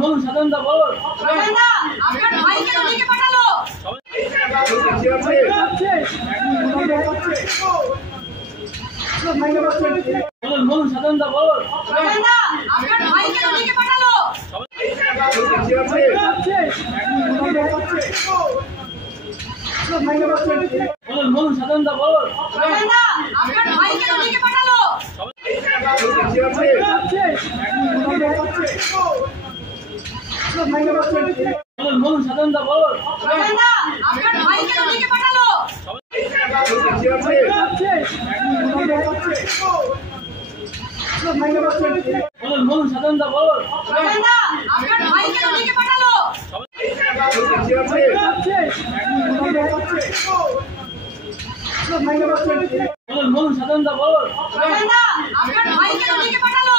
বলুন সাধন দা বলুন। আপনার ভাইকে ওদিকে পাঠালো। বলুন সাধন দা বলুন। আপনার ভাইকে ওদিকে পাঠালো। বলুন সাধন দা বলুন। আপনার ভাইকে ওদিকে পাঠালো। বলুন সাধন দা বলুন। আপনার ভাইকে ওদিকে পাঠালো। বলুন সাধন দা বলুন। আপনার ভাইকে ওদিকে পাঠালো। বলুন সাধন দা বলুন। আপনার ভাইকে ওদিকে পাঠালো।